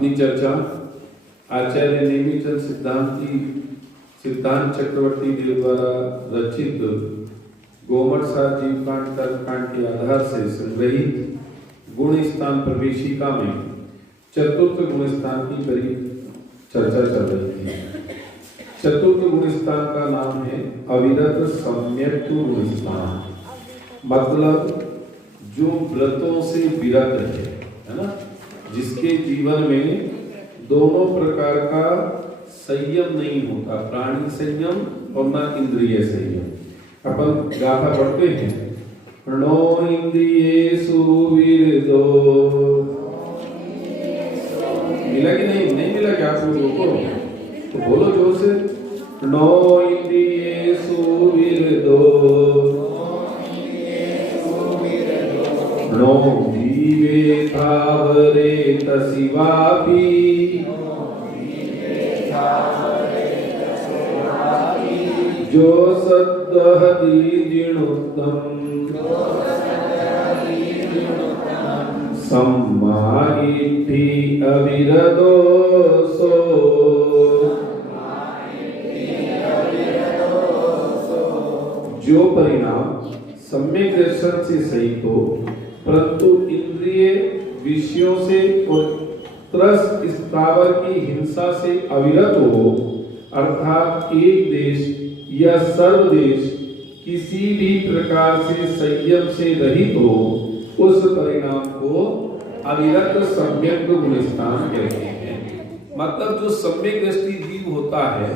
अपनी चर्चा आचार्य नेमिचंद सिद्धांत चक्रवर्ती देव द्वारा रचित गोमटसार जीवकांड कर्मकांड के आधार से संग्रहित गुण स्थान प्रवेशिका में चतुर्थ गुण स्थान की करीब चर्चा चल रही है। चतुर्थ गुण स्थान का नाम है अविरत सम्यक गुण स्थान, मतलब जो व्रतों से विरत है ना, जिसके जीवन में दोनों प्रकार का संयम नहीं होता, प्राणी संयम और ना इंद्रिय संयम। अपन गाथा पढ़ते हैं, नो इंद्रियेषु विरतो, मिला कि नहीं? नहीं मिला क्या आप लोगों को? तो बोलो जोर से, नो इंद्रियेषु विरतो, नो विवेकावरेत शिवापि, जो सद्दहति जीर्णोत्तम सम्मानिद्धि अविरतो सो। जो परिणाम सम्यक दर्शन से सहित हो परंतु इंद्रिय विषयों से और त्रस स्थावर की हिंसा से अविरत हो, अर्थात एक देश या सर्वदेश किसी भी प्रकार से संयम से रहित हो, उस परिणाम को अविरत सम्यक गुण स्थान कहते हैं। मतलब जो सम्यक दृष्टि जीव होता है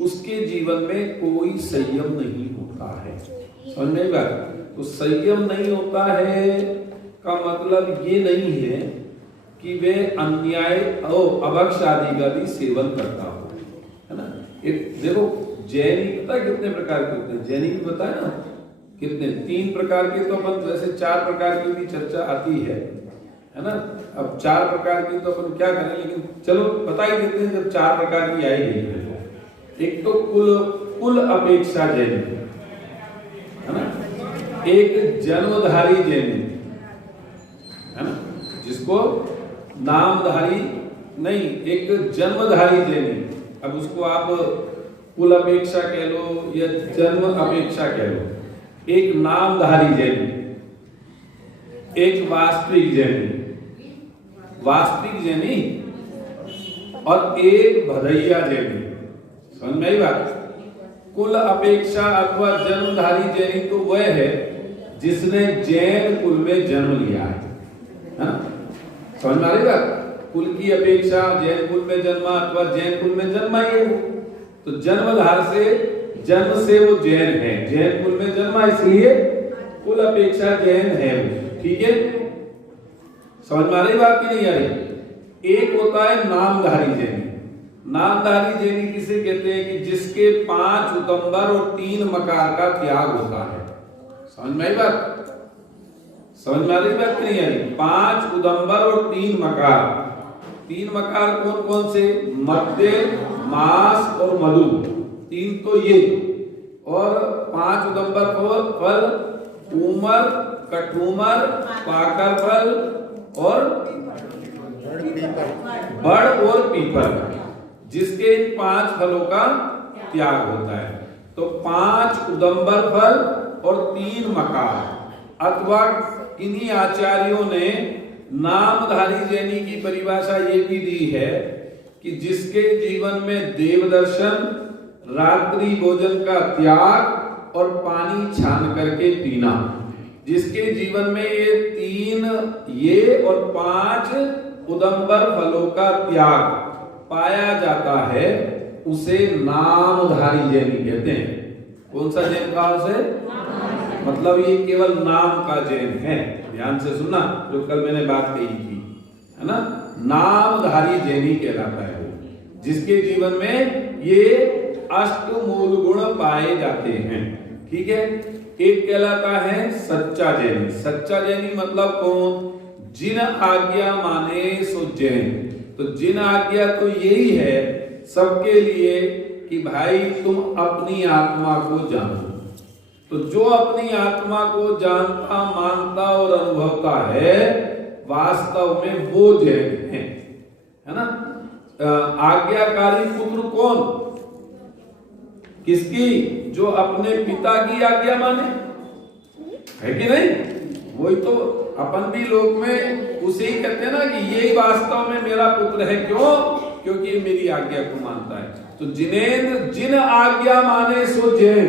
उसके जीवन में कोई संयम नहीं होता है। समझ में बात? तो संयम नहीं होता है का मतलब ये नहीं है कि वे अन्याय और अभक्ष आदि का भी सेवन करता हो, है ना। एक देखो जैनी पता है कितने प्रकार के होते हैं? जैनी भी पता है ना कितने? 3 प्रकार के, तो अपन वैसे 4 प्रकार की भी चर्चा आती है ना। अब 4 प्रकार की तो अपन क्या करें, लेकिन चलो बता ही देते हैं जब 4 प्रकार की आई गई है। एक तो कुल अपेक्षा जैनी, है ना। एक जन्मधारी जैनी, है ना, जिसको नामधारी नहीं, एक जन्मधारी जैनी। अब उसको आप कुल अपेक्षा कह लो या जन्म अपेक्षा कह लो। एक नामधारी जैनी, एक वास्तविक जैनी, और एक भदैया जैनी। समझ में आई बात? कुल अपेक्षा अथवा जन्मधारी जैनी तो वह है जिसने जैन कुल में जन्म लिया है ना। समझ में आ रही बात? कुल की अपेक्षा जैन कुल में जन्मा अथवा जैन कुल में जन्मा ही है, तो जन्मधार से जन्म से वो जैन है, जैन कुल में जन्मा, इसलिए कुल अपेक्षा जैन है वो। ठीक है, समझ में आ रही बात की नहीं आ रही? एक होता है नामधारी जैनी। नामधारी जैनी किसे कहते हैं? कि जिसके 5 उदंबर और 3 मकार का त्याग होता है। समझ में आई बात? समझ में आ रही बात नहीं आ रही? 5 उदंबर और 3 मकार। 3 मकार कौन कौन से? मध्य, मास और मधु, 3 तो ये। और 5 उदंबर फल, उमर, कठूमर, पाकर फल और बड़ और पीपल, जिसके इन 5 फलों का त्याग होता है। तो 5 उदंबर फल और 3 मकार, अथवा इन्हीं आचार्यों ने नामधारी जैनी की परिभाषा ये भी दी है कि जिसके जीवन में देव दर्शन, रात्रि भोजन का त्याग और पानी छान करके पीना, जिसके जीवन में ये और 5 उदंबर फलों का त्याग पाया जाता है, उसे नामधारी जैनी कहते हैं। कौन सा जैन कहा उसे? मतलब ये केवल नाम का जैन है। ध्यान से सुनना, जो कल मैंने बात कही थी, है ना। नामधारी जैनी कहलाता है वो, जिसके जीवन में ये अष्ट मूल गुण पाए जाते हैं। ठीक है। एक कहलाता है सच्चा जैनी। सच्चा जैनी मतलब कौन? जिन आज्ञा माने सो जैन। तो जिन आज्ञा तो यही है सबके लिए कि भाई तुम अपनी आत्मा को जानो। तो जो अपनी आत्मा को जानता, मानता और अनुभवता है, वास्तव में वो जैन है है ना। आज्ञाकारी पुत्र कौन? किसकी? जो अपने पिता की आज्ञा माने, है कि नहीं? वही तो अपन भी लोक में उसे ही कहते हैं ना कि यही वास्तव में मेरा पुत्र है। क्यों? क्योंकि ये मेरी आज्ञा को मानता है। तो जिनेंद्र जिन आज्ञा माने सो जैन,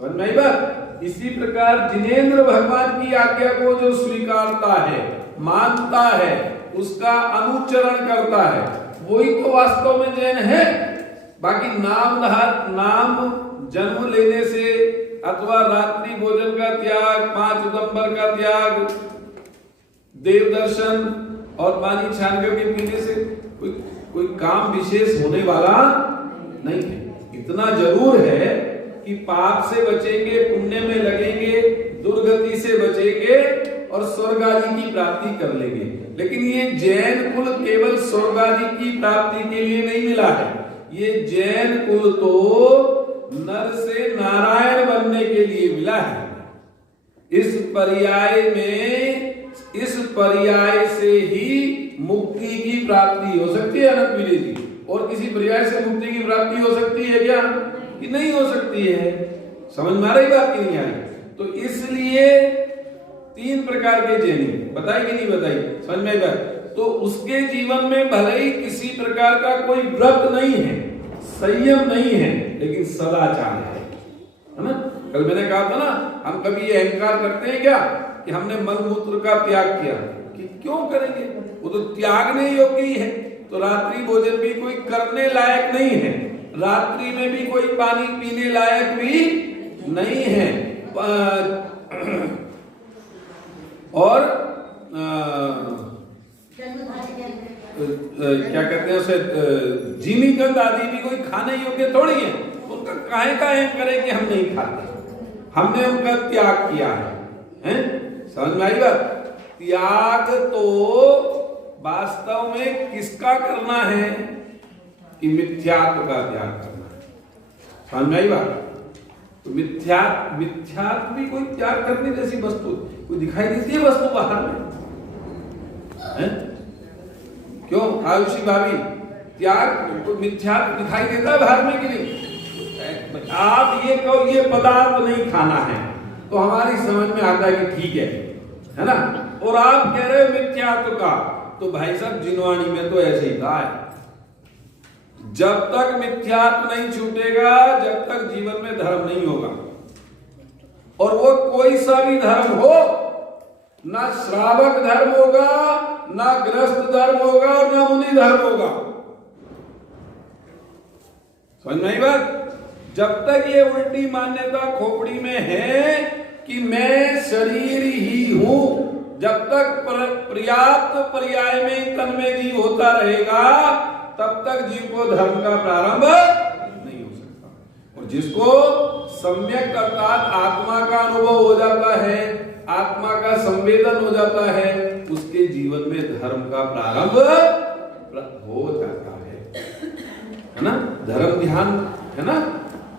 समझ में आई बात? इसी प्रकार जिनेंद्र भगवान की आज्ञा को जो स्वीकारता है, मानता है, उसका अनुचरण करता है, वही तो वास्तव में जैन है। बाकी नाम जन्म लेने से अथवा रात्रि भोजन का त्याग, 5 उदंबर का त्याग, देव दर्शन और पानी छान करके पीने से कोई काम विशेष होने वाला नहीं है। इतना जरूर है कि पाप से बचेंगे, पुण्य में लगेंगे, दुर्गति से बचेंगे और स्वर्ग आदि की प्राप्ति कर लेंगे। लेकिन ये जैन कुल केवल स्वर्ग आदि की प्राप्ति के लिए नहीं मिला है। ये जैन कुल तो नर से नारायण बनने के लिए मिला है। इस पर्याय से ही मुक्ति की प्राप्ति हो सकती है अनंत विजय जी। और किसी पर्याय से मुक्ति की प्राप्ति हो सकती है क्या? कि नहीं हो सकती है। समझ में आ रही बात की नहीं आ रही? तो इसलिए 3 प्रकार के जैनी बताई कि नहीं बताई? समझ में आई बात? तो उसके जीवन में भले ही किसी प्रकार का कोई व्रत नहीं है, संयम नहीं है, लेकिन सदाचार है ना। कल मैंने कहा था ना, हम कभी ये अहंकार करते हैं क्या कि हमने मल मूत्र का त्याग किया? कि क्यों करेंगे? वो तो त्यागने योग्य ही है। तो रात्रि भोजन भी कोई करने लायक नहीं है, रात्रि में भी कोई पानी पीने लायक भी नहीं है। और क्या कहते हैं उसे, जिमीकंद आदि भी कोई खाने योग्य थोड़ी है। उनका काहे का अहम करें कि हम नहीं खाते, हमने उनका त्याग किया है। समझ में आई बात? त्याग तो वास्तव में किसका करना है? कि मिथ्यात्व का त्याग करना है। समझ में आई बात? तो मिथ्यात्व भी कोई त्याग करने जैसी वस्तु कोई दिखाई देती है वस्तु बाहर में? क्यों आयुषी भाभी, त्याग तो मिथ्यात्व दिखाई देता है बाहर में कि नहीं? आप ये कहो ये पदार्थ नहीं खाना है तो हमारी समझ में आता है कि ठीक है ना। और आप कह रहे हो मिथ्यात्व का, तो भाई साहब जिनवाणी में तो ऐसे ही कहा है, जब तक मिथ्यात्व नहीं छूटेगा, जब तक जीवन में धर्म नहीं होगा। और वो कोई सा भी धर्म हो, ना श्रावक धर्म होगा, ना गृहस्थ धर्म होगा और ना मुनि धर्म होगा। समझ में आई बात? जब तक ये उल्टी मान्यता खोपड़ी में है कि मैं शरीर ही हूं, जब तक पर्याप्त पर्याय में तन में जीव होता रहेगा, तब तक जीव को धर्म का प्रारंभ नहीं हो सकता। और जिसको सम्यक अर्थात आत्मा का अनुभव हो जाता है, आत्मा का संवेदन हो जाता है, उसके जीवन में धर्म का प्रारंभ हो जाता है ना। धर्म ध्यान है ना,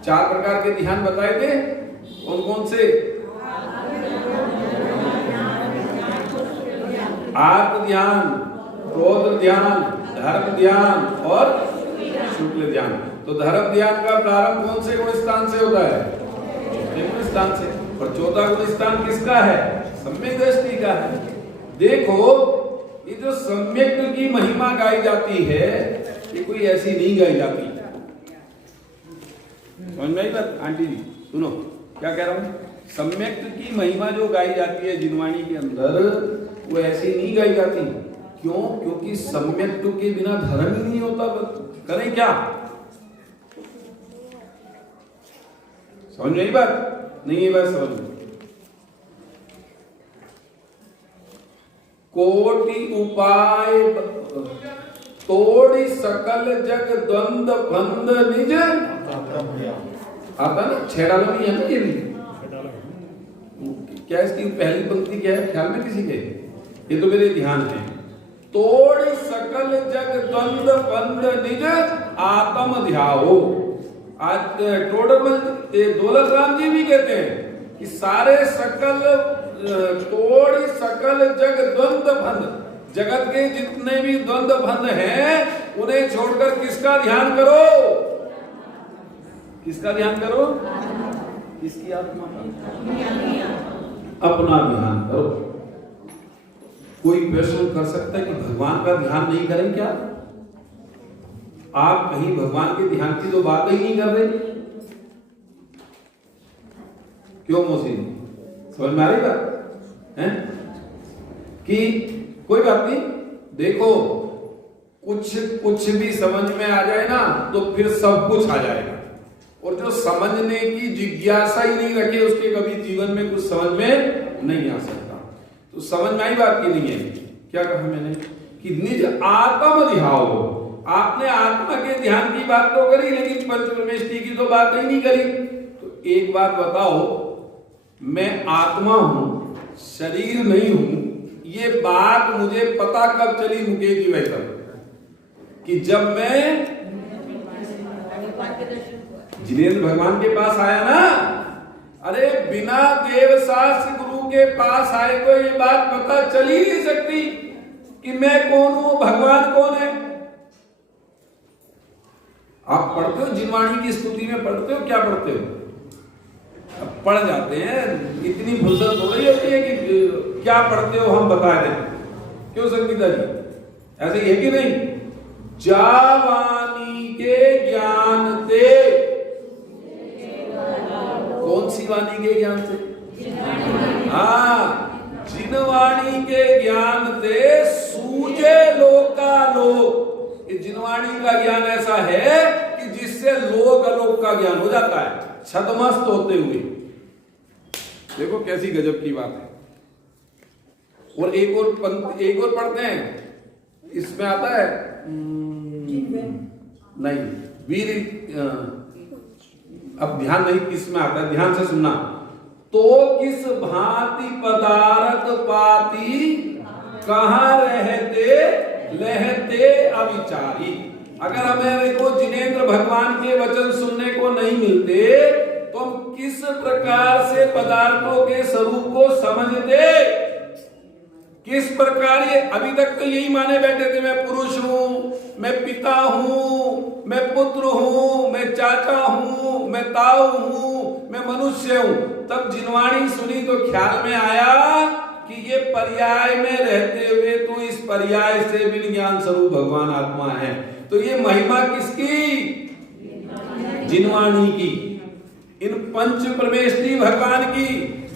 4 प्रकार के ध्यान बताए थे। कौन कौन से? आत्म ध्यान, क्रोध ध्यान, धर्म ध्यान और शुक्ल ध्यान। तो धर्म ध्यान का प्रारंभ कौन से गुण स्थान से होता है? गुण स्थान से। और 14 गुण स्थान किसका है? सम्यक दृष्टि का है। देखो ये जो सम्यक की महिमा गाई जाती है, ये कोई ऐसी नहीं गाई जाती। समझ में आई बात? आंटी जी सुनो क्या कह रहा हूं। सम्यक की महिमा जो गाई जाती है जिनवाणी के अंदर, वो ऐसी नहीं गाई जाती। क्यों? क्योंकि सम्यक के बिना धर्म ही नहीं होता। करें क्या? समझ में आई बात? नहीं है बात समझ में? कोटि उपाय तोड़ी सकल जग द्वंद बंद निज आता ना। 6 डाला भी है ना ये भी। क्या इसकी पहली पंक्ति क्या है ख्याल में किसी के? ये तो मेरे ध्यान है। तोड़ी सकल जग द्वंद बंद निज आत्म ध्याओ। आज दौलत राम जी भी कहते हैं कि सारे सकल तोड़ सकल जग द्वंद बंद, जगत के जितने भी द्वंद्व बंध हैं उन्हें छोड़कर किसका ध्यान करो? किसका ध्यान करो? किसकी आत्मा का? अपना ध्यान करो। कोई प्रश्न कर सकता है कि भगवान का ध्यान नहीं करें क्या? आप कहीं भगवान के ध्यान की तो बात ही नहीं कर रहे। क्यों मौसी, समझ में आ रही बात है कि कोई बात नहीं, देखो कुछ भी समझ में आ जाए ना तो फिर सब कुछ आ जाएगा, और जो समझने की जिज्ञासा ही नहीं रखे उसके कभी जीवन में कुछ समझ में नहीं आ सकता। तो समझ में आई बात की नहीं है? क्या कहा मैंने कि निज आत्म ध्याओ। आपने आत्मा के ध्यान की बात तो करी, लेकिन पंच परमेष्टि की तो बात ही नहीं करी। तो एक बात बताओ, मैं आत्मा हूं, शरीर नहीं हूं, ये बात मुझे पता कब चली मुकेश जी भाई साहब? कि जब मैं जिनेंद्र भगवान के पास आया ना, अरे बिना देव शास्त्र गुरु के पास आए तो ये बात पता चल ही नहीं सकती कि मैं कौन हूं, भगवान कौन है। आप पढ़ते हो जिनवाणी की स्तुति में, पढ़ते हो क्या पढ़ते हो? अब पढ़ जाते हैं, इतनी फुर्सत हो रही होती है कि क्या पढ़ते हो हम बता दें। क्यों संगीता जी, ऐसे ही है कि नहीं? जावानी के ज्ञान ते, कौन सी वाणी के ज्ञान से? हाँ, जिनवाणी के ज्ञान ते सूझे लोका लोक। जिनवाणी का ज्ञान ऐसा है कि जिससे लोक अलोक का ज्ञान हो जाता है, छदमस्त होते हुए। देखो कैसी गजब की बात है। और एक और पढ़ते हैं, इसमें आता है नहीं वीर, अब ध्यान नहीं किसमें आता है, ध्यान से सुनना। तो किस भांति पदार्थ पाती, कहां लहते अविचारी। अगर हमें को जिनेंद्र भगवान के वचन सुनने को नहीं मिलते तो हम किस प्रकार से पदार्थों के स्वरूप को समझते, किस प्रकार? ये अभी तक तो यही माने बैठे थे, मैं पुरुष हूं, मैं पिता हूं, मैं पुत्र हूं, मैं चाचा हूं, मैं ताऊ हूं, मैं मनुष्य हूं। तब जिनवाणी सुनी तो ख्याल में आया कि ये पर्याय में रहते हुए तो इस पर्याय से भी ज्ञान स्वरूप भगवान आत्मा है। तो ये महिमा किसकी? जिनवाणी की, इन पंच परमेष्टि भगवान की,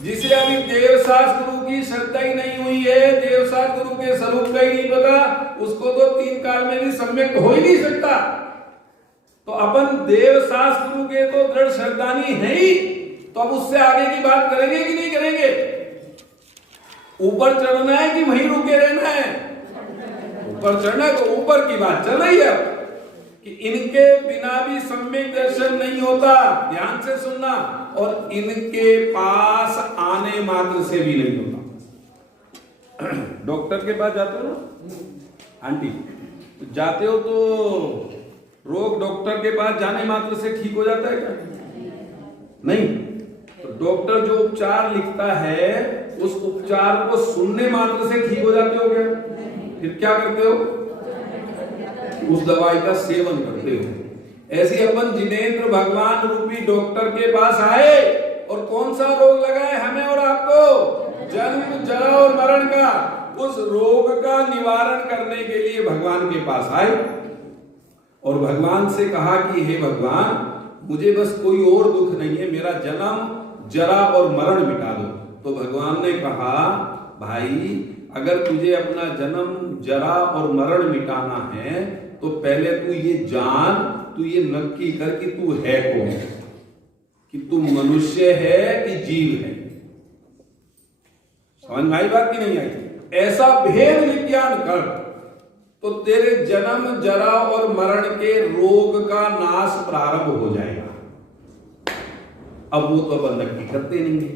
जिसे अभी देवशास्त्र गुरु की श्रद्धा ही नहीं हुई है, देवशास्त्र गुरु के स्वरूप का ही नहीं पता, उसको तो तीन काल में भी सम्यक हो ही नहीं सकता। तो अपन देवशास्त्र गुरु के तो दृढ़ श्रद्धानी है ही, तो अब उससे आगे की बात करेंगे कि नहीं करेंगे? ऊपर चढ़ना है कि वहीं रुके रहना है? ऊपर चढ़ना है तो ऊपर की बात चल रही है कि इनके बिना भी सम्यक दर्शन नहीं होता। ध्यान से सुनना। और इनके पास आने मात्र से भी नहीं होता। डॉक्टर के पास जाते हो ना आंटी, जाते हो तो रोग डॉक्टर के पास जाने मात्र से ठीक हो जाता है क्या? नहीं। तो डॉक्टर जो उपचार लिखता है उस उपचार को सुनने मात्र से ठीक हो जाते हो क्या? फिर क्या करते हो? उस दवाई का सेवन करते हो। ऐसे अपन जिनेंद्र भगवान रूपी डॉक्टर के पास आए और कौन सा रोग लगा है हमें और आपको? जन्म जरा और मरण का। उस रोग का निवारण करने के लिए भगवान के पास आए और भगवान से कहा कि हे भगवान, मुझे बस कोई और दुख नहीं है, मेरा जन्म जरा और मरण मिटा दो। तो भगवान ने कहा, भाई अगर तुझे अपना जन्म जरा और मरण मिटाना है तो पहले तू ये जान, तू ये नक्की कर कि तू है कौन, कि तू मनुष्य है कि जीव है। समझ में आई बात की नहीं आई? ऐसा भेद विज्ञान कर तो तेरे जन्म जरा और मरण के रोग का नाश प्रारंभ हो जाएगा। अब वो तो अपन नक्की करते नहीं है।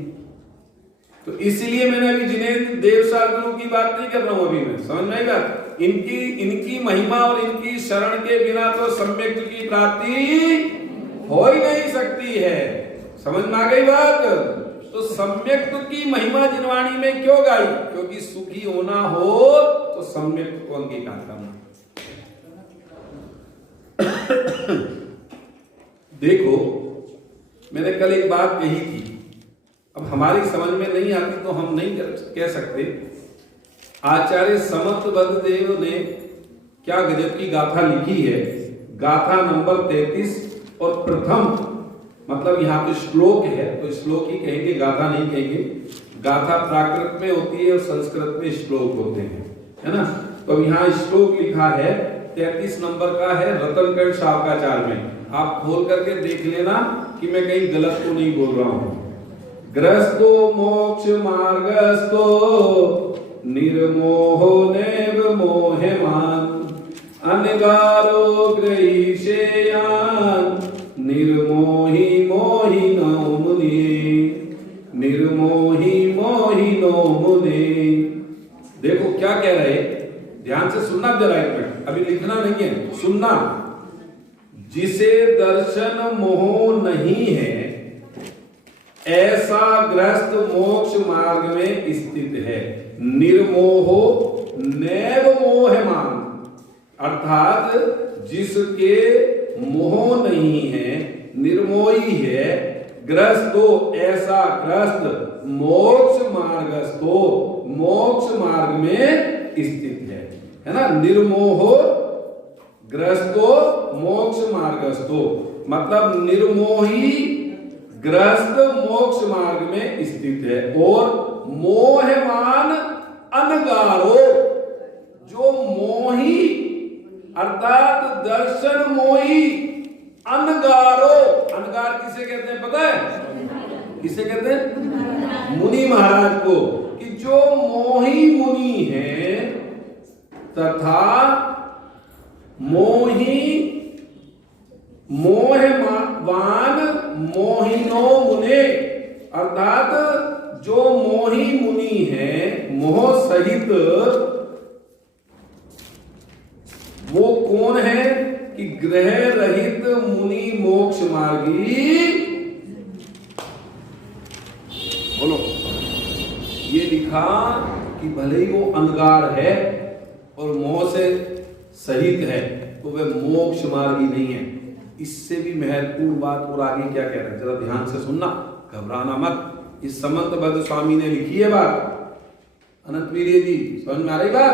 तो इसलिए मैंने अभी जिनेंद्र देवशास्त्र गुरु की बात नहीं कर रहा हूं, अभी मैं समझ में आएगा। इनकी महिमा और इनकी शरण के बिना तो सम्यक की प्राप्ति हो ही नहीं सकती है। समझ में आ गई बात? तो सम्यक्त की महिमा जिनवाणी में क्यों गाई? क्योंकि सुखी होना हो तो सम्यक्त को अंगीकार करना। देखो, मैंने कल एक बात कही थी, अब हमारी समझ में नहीं आती तो हम नहीं कह सकते। आचार्य समर्थ बद्धदेव ने क्या गजब की गाथा लिखी है। गाथा नंबर 33 और प्रथम मतलब यहाँ पे श्लोक है, तो श्लोक ही कहेंगे, गाथा नहीं कहेंगे। गाथा प्राकृत में होती है और संस्कृत में श्लोक होते हैं, है ना। तो यहाँ श्लोक लिखा है 33 नंबर का है, रतनकंड शावकाचार में। आप खोल करके देख लेना कि मैं कहीं गलत तो नहीं बोल रहा हूं। ग्रस्तो मोक्ष मार्गस्तो निर्मोहो नैव मोहमान अनगारो ग्रहीषेयान् निर्मोही मोहिनो मुने निर्मोही मोहिनो मुने। देखो क्या कह रहे, ध्यान से सुनना जरा एक मिनट, अभी लिखना नहीं है, सुनना। जिसे दर्शन मोह नहीं है ऐसा ग्रस्त मोक्ष मार्ग में स्थित है। निर्मोहो नैव मोहमान, अर्थात जिसके मोह नहीं है, निर्मोही है, ग्रस्तो ऐसा ग्रस्त मोक्ष मार्गस्थो मोक्ष मार्ग में स्थित है ना। निर्मोहो ग्रस्तो मोक्ष मार्गस्थो मतलब निर्मोही ग्रस्त मोक्ष मार्ग में स्थित है। और मोहमान अनगारो, जो मोही अर्थात दर्शन मोही, अनगारो, अनगार किसे कहते हैं पता है? किसे कहते हैं? मुनि महाराज को, कि जो मोही मुनि है तथा मोही मोहवान मोहिनो मुने, अर्थात जो मोही मुनि है, मोह सहित, वो कौन है? कि ग्रह रहित मुनि मोक्ष मार्गी। बोलो, ये लिखा कि भले ही वो अनगार है और मोह से सहित है तो वह मोक्ष मार्गी नहीं है। इससे भी महत्वपूर्ण बात और आगे क्या कह रहे हैं, जरा ध्यान से सुनना, घबराना मत। इस समंत बद्ध स्वामी ने लिखी है बात, अनंत वीर्य जी, समझ में आ रही बात?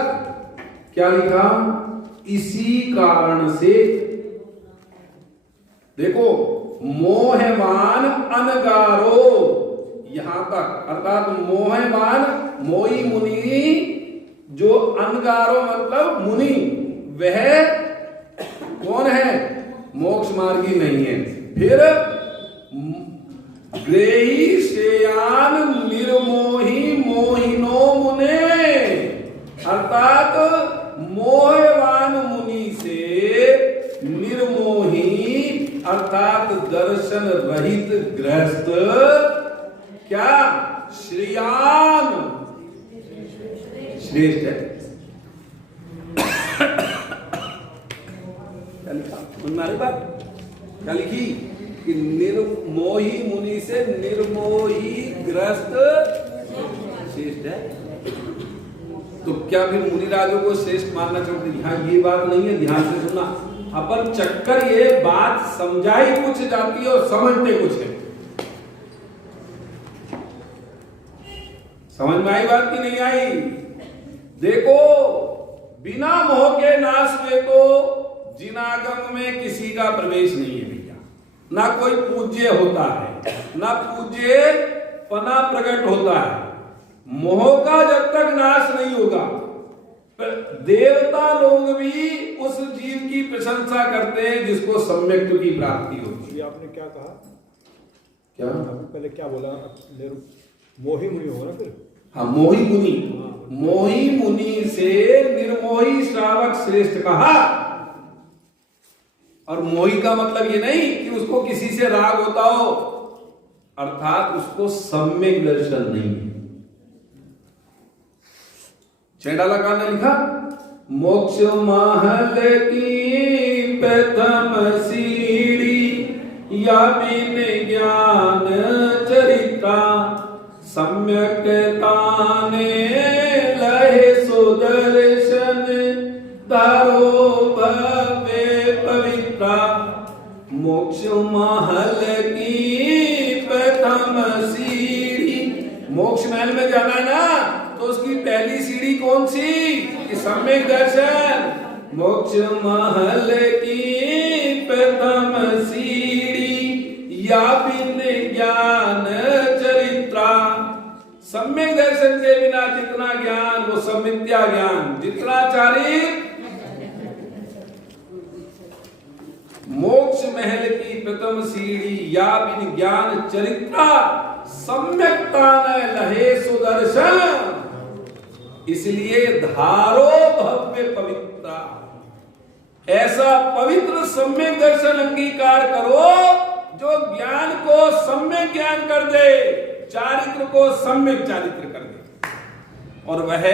क्या लिखा? इसी कारण से देखो, मोहवान अनगारो, यहां तक, अर्थात मोहवान मोही मुनि, जो अनगारो मतलब मुनि, वह कौन है? मोक्ष मार्गी नहीं है। फिर ग्रेही शेयान निर्मोही मोहिनो मुने, अर्थात मोहवान मुनि से निर्मोही अर्थात दर्शन रहित गृहस्थ क्या? श्रेयान, श्रेष्ठ है। क्या लिखा? तुम्हारी बात क्या लिखी? कि निर्मोही मुनि से निर्मोही ग्रस्त श्रेष्ठ है। तो क्या फिर मुनिराजों को श्रेष्ठ मानना चाहते? हाँ, ये बात नहीं है, ध्यान से सुनना। अपन चक्कर ये बात समझाई कुछ जाती है और समझते कुछ है। समझ में आई बात की नहीं आई? देखो, बिना मोह के नाश में तो जिनागम में किसी का प्रवेश नहीं है भैया। ना कोई पूज्य होता है, ना पूज्य पना प्रकट होता है। मोह का जब तक नाश नहीं होगा, देवता लोग भी उस जीव की प्रशंसा करते हैं जिसको सम्यक्त्व की प्राप्ति होती है। आपने क्या कहा? क्या पहले क्या बोला? मोही मुनि होगा ना फिर? हाँ, मोही मुनि, मोही मुनि से निर्मोही श्रावक श्रेष्ठ कहा। और मोही का मतलब ये नहीं कि उसको किसी से राग होता हो, अर्थात उसको सम्यक दर्शन नहीं है। चैंडालाकार ने लिखा, मोक्ष महल की प्रथम सीढ़ी या बिन ज्ञान चरिता सम्यक्ताने लहे सुदर्शन तारो भव्य पवित्रा मोक्ष महल की प्रथम सीढ़ी। मोक्ष महल में जाना है ना, तो उसकी पहली सीढ़ी कौन सी? कि सम्यक दर्शन। मोक्ष महल की प्रथम सीढ़ी या बिन ज्ञान चरित्रा। सम्यक दर्शन के बिना जितना ज्ञान वो सब मिथ्या ज्ञान। जितना चारित्र मोक्ष महल की प्रथम सीढ़ी या बिन ज्ञान चरित्रा सम्यक्ता न लहे सुदर्शन। इसलिए धारो भव्य पवित्रा, ऐसा पवित्र सम्यक दर्शन अंगीकार करो जो ज्ञान को सम्यक ज्ञान कर दे, चारित्र को सम्यक चारित्र कर दे। और वह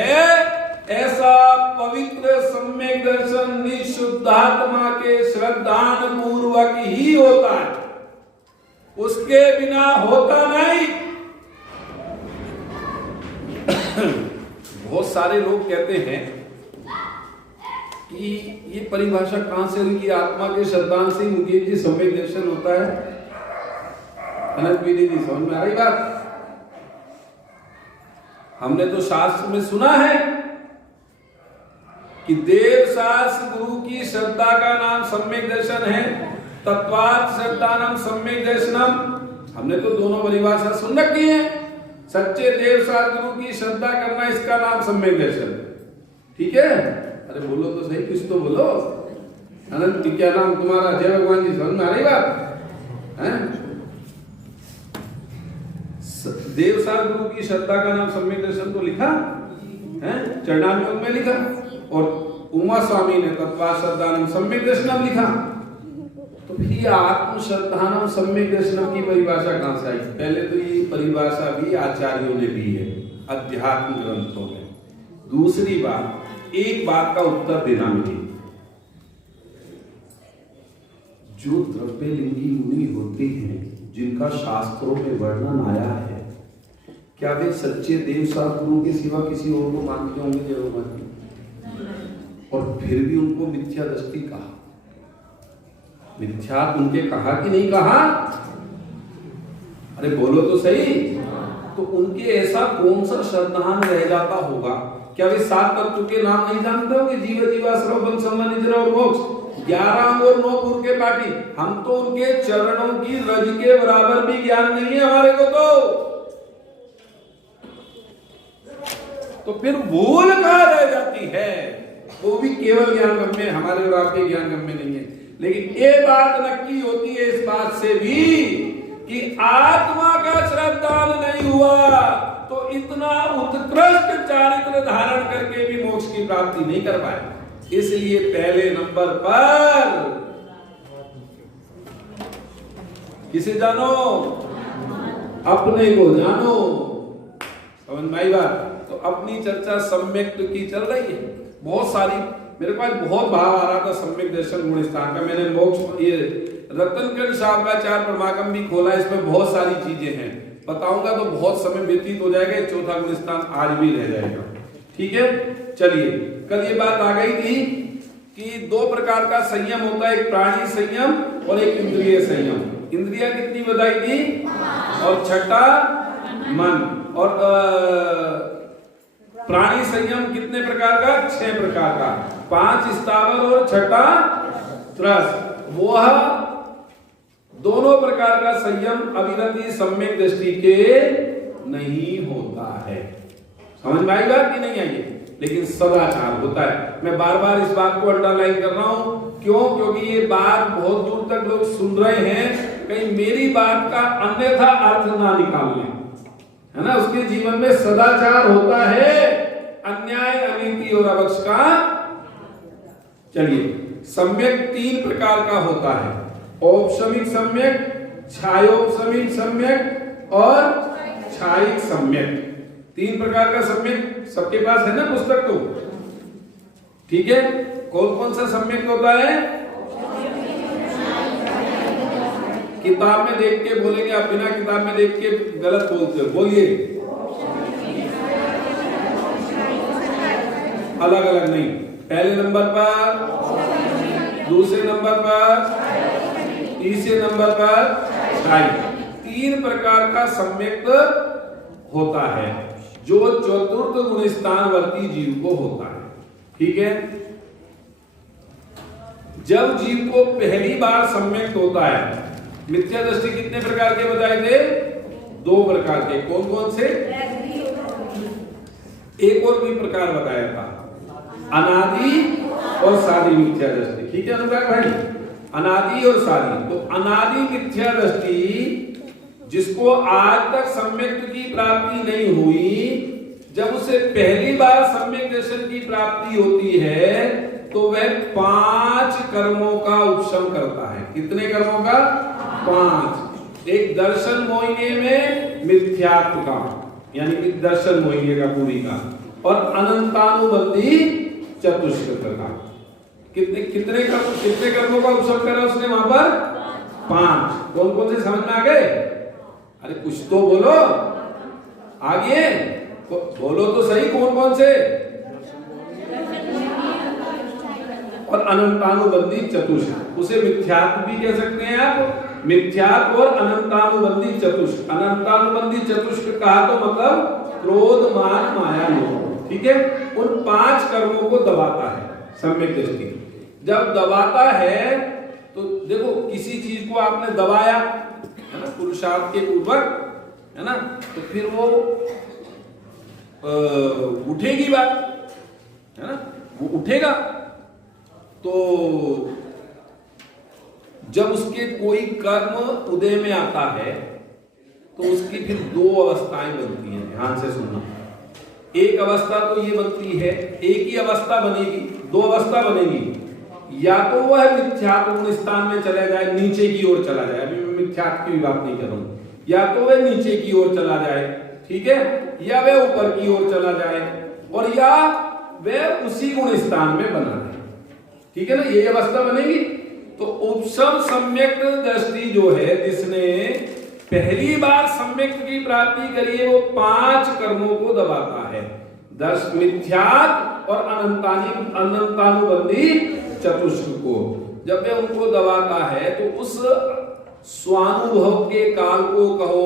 ऐसा पवित्र सम्यक दर्शन निशुद्धात्मा के श्रद्धान पूर्वक ही होता है, उसके बिना होता नहीं। बहुत सारे लोग कहते हैं कि ये परिभाषा कहां से हुई कि आत्मा के श्रद्धान से मुकेश जी सम्यक दर्शन होता है। अनंत विधि जी समझ में आ रही बात? हमने तो शास्त्र में सुना है कि देव शास्त्र गुरु की श्रद्धा का नाम सम्यक दर्शन है, तत्वार्थ श्रद्धा नाम सम्यक दर्शनम। हमने तो दोनों परिभाषा सुन रखी है। सच्चे देव शास्त्र गुरु की श्रद्धा करना, इसका नाम सम्यक दर्शन। ठीक है? अरे बोलो तो सही, कुछ तो बोलो। अनंत क्या नाम तुम्हारा? जय भगवान जी, समझ में आ रही बात है? देव शास्त्र गुरु की श्रद्धा का नाम सम्यक दर्शन तो लिखा है, चरणामृत में लिखा। और उमा स्वामी ने तत्वार्थ श्रद्धा नाम सम्यक दर्शनम लिखा। तो फिर आत्म श्रद्धानम सम्यक दर्शनम की परिभाषा कहां से आई? पहले तो ये परिभाषा भी आचार्यों ने दी है अध्यात्म ग्रंथों में। दूसरी बात, एक बात का उत्तर देना मुझे, जो द्रव्यलिंगी मुनि होते हैं जिनका शास्त्रों में वर्णन आया है, क्या वे सच्चे देव शास्त्र गुरु के सिवा किसी और को मानते होंगे? जरूर मानते। और फिर भी उनको मिथ्या दृष्टि कहा। मिथ्या उनके कहा कि नहीं कहा? अरे बोलो तो सही। तो उनके ऐसा कौन सा श्रद्धान रह जाता होगा? क्या वे 7 तत्व के नाम नहीं जानते हो कि जीव जीवा सर्वबल सम्मान निद्रा और मोक्ष, 11 अंग और 9 पूर्व के पाठी? हम तो उनके चरणों की रज के बराबर भी ज्ञान नहीं है हमारे को। तो फिर भूल कहां रह जाती है? वो भी केवल ज्ञान गम्य, हमारे और आपके ज्ञान गम्य नहीं है। लेकिन ये बात नक्की होती है इस बात से भी कि आत्मा का श्रद्धान नहीं हुआ तो इतना उत्कृष्ट चारित्र धारण करके भी मोक्ष की प्राप्ति नहीं कर पाए। इसलिए पहले नंबर पर किसे जानो? अपने को जानो। समझ में आई बात? तो अपनी चर्चा सम्यक की चल रही है। बहुत सारी मेरे पास बहुत भाव आ रहा था सम्यक दर्शन गुण स्थान का। मैंने मोक्ष ये रतनकंड शावकाचार्य परमागम भी खोला, इसमें बहुत सारी चीजें हैं। बताऊंगा तो बहुत समय व्यतीत हो जाएगा। चौथा गुण स्थान आज भी रह जाएगा। ठीक है, चलिए। कल ये बात आ गई थी कि 2 प्रकार का संयम होता है, एक प्राणी संयम और एक इंद्रिय संयम। इंद्रिया कितनी बताई थी? और छठा मन। और प्राणी संयम कितने प्रकार का? 6 प्रकार का। 5 स्थावर और छठा त्रस। वह दोनों प्रकार का संयम अविरति सम्यक दृष्टि के नहीं होता है। समझ में आई बात कि नहीं आई? लेकिन सदाचार होता है। मैं बार बार इस बात को अंडरलाइन कर रहा हूं। क्यों? क्योंकि ये बात बहुत दूर तक लोग सुन रहे हैं, कहीं मेरी बात का अन्यथा अर्थ ना निकाल लें, है ना। उसके जीवन में सदाचार होता है, अन्याय अनीति और अवक्ष का। चलिए, सम्यक 3 प्रकार का होता है, औपशमिक सम्यक, छायोपशमिक सम्यक और छायिक सम्यक। 3 प्रकार का सम्यक सबके पास है ना पुस्तक तो? ठीक है, कौन कौन सा सम्यक होता है? किताब में देख के बोलेंगे आप, बिना किताब में देख के गलत बोलते हो। बोलिए। अलग अलग नहीं, पहले नंबर पर, दूसरे नंबर पर, तीसरे नंबर पर छाई। 3 प्रकार का सम्यक्त होता है जो चतुर्थ गुण स्थानवर्ती जीव को होता है। ठीक है, जब जीव को पहली बार सम्यक्त होता है, मिथ्या दृष्टि कितने प्रकार के बताए थे? 2 प्रकार के। कौन कौन से? एक और भी प्रकार बताया था, अनादि और सादी मिथ्या दृष्टि। ठीक है अनुराग भाई, अनादि और सादी। तो अनादि मिथ्या दृष्टि जिसको आज तक सम्यक्त की प्राप्ति नहीं हुई, जब उसे पहली बार सम्यक दर्शन की प्राप्ति होती है तो वह 5 कर्मों का उपशम करता है। कितने कर्मों का? 5। एक दर्शन मोहिनी में मिथ्यात्व का, यानी कि दर्शन मोहिनी का पूरी का, और अनंतानुबंधी चतुष्क का। कितने कर्मों का उपशम करा उसने वहां पर? 5। कौन कौन से समझ में आ गए? अरे कुछ तो बोलो, आगे बोलो तो सही, कौन कौन से? और अनंतानुबंधी चतुष्क, उसे मिथ्यात्व भी कह सकते हैं आप। मिथ्यात्व और अनंतानुबंधी चतुष्क। अनंतानुबंधी चतुष्क कहा तो मतलब क्रोध, मान, माया, लोभ। ठीक है, उन 5 कर्मों को दबाता है सम्यक दृष्टि। जब दबाता है तो देखो, किसी चीज को आपने दबाया है ना, पुरुषार्थ के पूर्वक, है ना, तो फिर वो उठेगी बात, है ना, वो उठेगा। तो जब उसके कोई कर्म उदय में आता है तो उसकी फिर 2 अवस्थाएं बनती हैं। ध्यान से सुनना। एक अवस्था तो ये बनती है, एक ही अवस्था बनेगी, 2 अवस्था बनेगी। या तो वह मिथ्यात्व स्थान में चला जाए, नीचे की ओर चला जाए, अभी मैं मिथ्यात्व की बात नहीं करूंगा, या तो वह नीचे की ओर चला जाए, ठीक है, या वह ऊपर की ओर चला जाए, और या वह उसी गुण स्थान में बना रहे। ठीक है ना, ये अवस्था बनेगी। तो उपशम सम्यक दृष्टि जो है, जिसने पहली बार सम्यक की प्राप्ति करी है, वो 5 कर्मों को दबाता है, दर्श मिथ्यात्व और अनंतानुबंधी चतुष्क को। जब वह उनको दबाता है तो उस स्वानुभव के काल को कहो,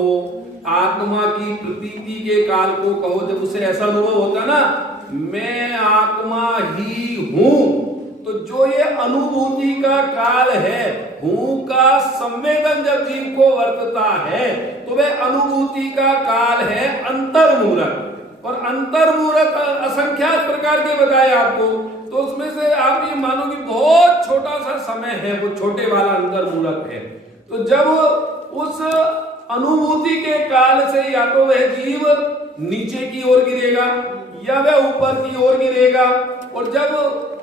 आत्मा की प्रतीति के काल को कहो, जब उसे ऐसा अनुभव होता है ना, मैं आत्मा ही हूं, तो जो ये अनुभूति का काल है, हूं का संवेदन जब जीव को वर्तता है, तो वह अनुभूति का काल है अंतर्मूरक। और अंतर्मूरक असंख्यात प्रकार के बताए आपको, तो उसमें से आप ये मानो कि बहुत छोटा सा समय है, वो छोटे वाला अंतर्मूरक है। तो जब उस अनुभूति के काल से या तो वह जीव नीचे की ओर गिरेगा या वह ऊपर की ओर गिरेगा, और जब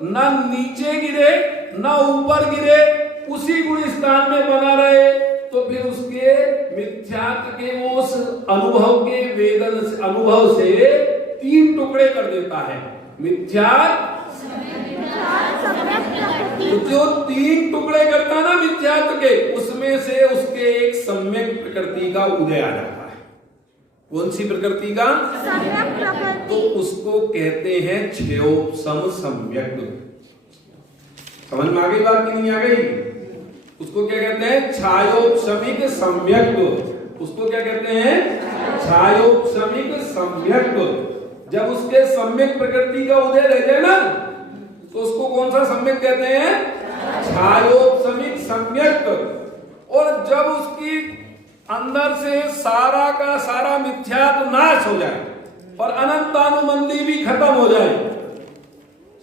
ना नीचे गिरे ना ऊपर गिरे, उसी गुण स्थान में बना रहे, तो फिर उसके मिथ्यात्व के वो उस अनुभव के वेदन से, अनुभव से 3 टुकड़े कर देता है। मिथ्यात्व तो जो 3 टुकड़े करता ना मिथ्यात्व के, उसमें से उसके एक सम्यक प्रकृति का उदय आ जाता है। कौन सी प्रकृति का? तो उसको कहते हैं क्षयोपशम सम्यक। समझ में आ गई बात कि नहीं आ गई? उसको क्या कहते हैं? छायोपशमिक सम्यक। उसको क्या कहते हैं? छायोपशमिक सम्यक। जब उसके सम्यक प्रकृति का उदय रह जाए ना, तो उसको कौन सा सम्यक कहते हैं? छायोपशमिक सम्यक। और जब उसकी अंदर से सारा का सारा मिथ्यात्व नाश हो जाए और अनंतानुबंधी भी खत्म हो जाए,